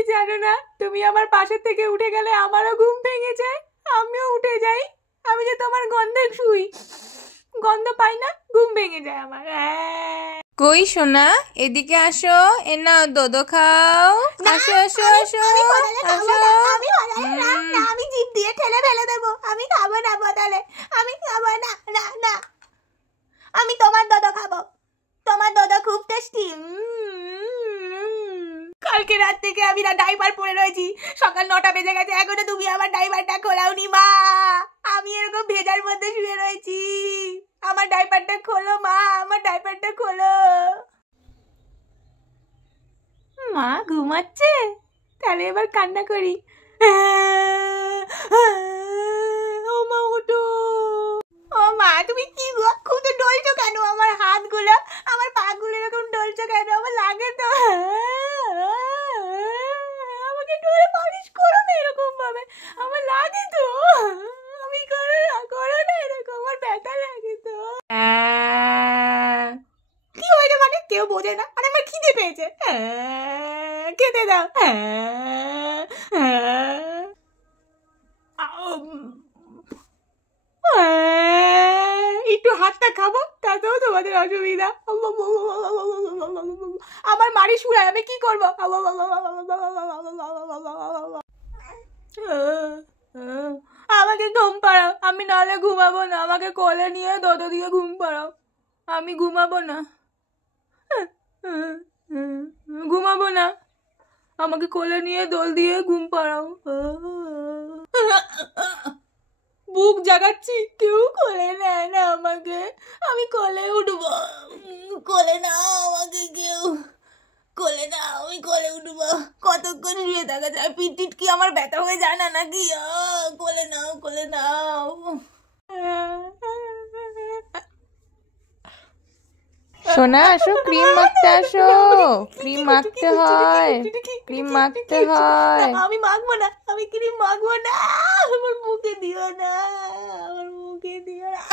তুমি জানো না, তুমি আমার পাশের থেকে উঠে গেলে আমারও ঘুম ভেঙে যায়, আমিও উঠে যাই। আমি যে তোমার গন্ধে শুই, গন্ধ পাই না, ঘুম ভেঙে যায় আমার। কই সোনা, এদিকে আসো, এ নাও দোদো খাও। আসো আসো আসো আসো। আমি জিভ দিয়ে ঠেলে ফেলে দেবো, আমি খাবো না বদলে, আমি খাবো না, না না, আমি তোমার দোদো খাবো, তোমার দোদো খুব টেস্টি। কালকে রাত থেকে আমি না ডাইপার পরে রয়েছি, সকাল 9টা বেজে গেছে, এখনো তুমি আমার ডাইপারটা খোলাওনি মা। আমি এরকম ভেজার মধ্যে শুয়ে রয়েছি, আমার ডাইপারটা খোলো মা, আমার ডাইপারটা খোলো। মা ঘুমাচ্ছে, তাহলে এবার কান্না করি। ও মা ওঠো। ও মা তুমি কি গো, খুব তো ডলছো কেন আমার হাতগুলো, আমার পাগুলো এরকম ডলছো কেন, আমার লাগে তো। আমাকে একটু পালিশ করো না এরকম ভাবে, আমার লাগে তো। আমি করো না এরকম, আমার ব্যথা লাগে তো। কি হয়েছে মানে কেউ বোঝে না, আর আমার খিদে পেয়েছে, খেতে দাও। একটু হাতটা খাবো, তাতেও তোমাদের অসুবিধা। আমার মারি শুয়ে আমি কি করবো? আমাকে ঘুম পাড়াও, আমি নাহলে ঘুমাবো না। আমাকে কোলে নিয়ে দোদো দিয়ে ঘুম পাড়াও, আমি ঘুমাবো না, ঘুমাবো না। আমাকে কোলে নিয়ে দোল দিয়ে ঘুম পাড়াও। বুক জাগাচ্ছি, কেউ কোলে নেয় না আমাকে, আমি কোলে উঠবো। কোলে নাও আমাকে কেউ, কোলে নাও, আমি কোলে উঠবো। কতক্ষণ শুয়ে থাকা যায়, পিঠ কি আমার ব্যথা হয়ে যায় না নাকি? কোলে নাও, কোলে নাও। সোনা আসো, ক্রিম মাখতে আসো, ক্রিম মাখতে হয়, ক্রিম মাখতে হয়। আমি মাখবো না, আমি ক্রিম মাখবো না, আমার মুখে দিও না, আমার মুখে দিও না।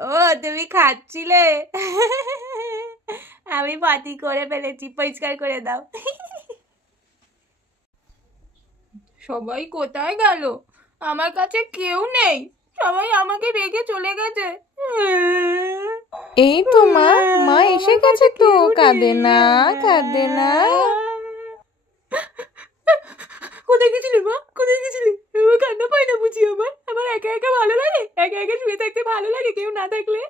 ও তুমি খাচ্ছিলে, আমি পাতি করে ফেলেছি, পরিষ্কার করে দাও। সবাই কোথায় গেল? আমার কাছে কেউ নেই, সবাই আমাকে রেখে চলে গেছে। এই তো মা, মা এসে গেছে তো, কাঁদে না, কাঁদে না। কোথায় গেছিলি মা, কোথায় গেছিলি? কান্না পাই না বুঝি আমার? আমার একা একা ভালো লাগে, একা একা শুয়ে থাকতে ভালো লাগে কেউ না থাকলে।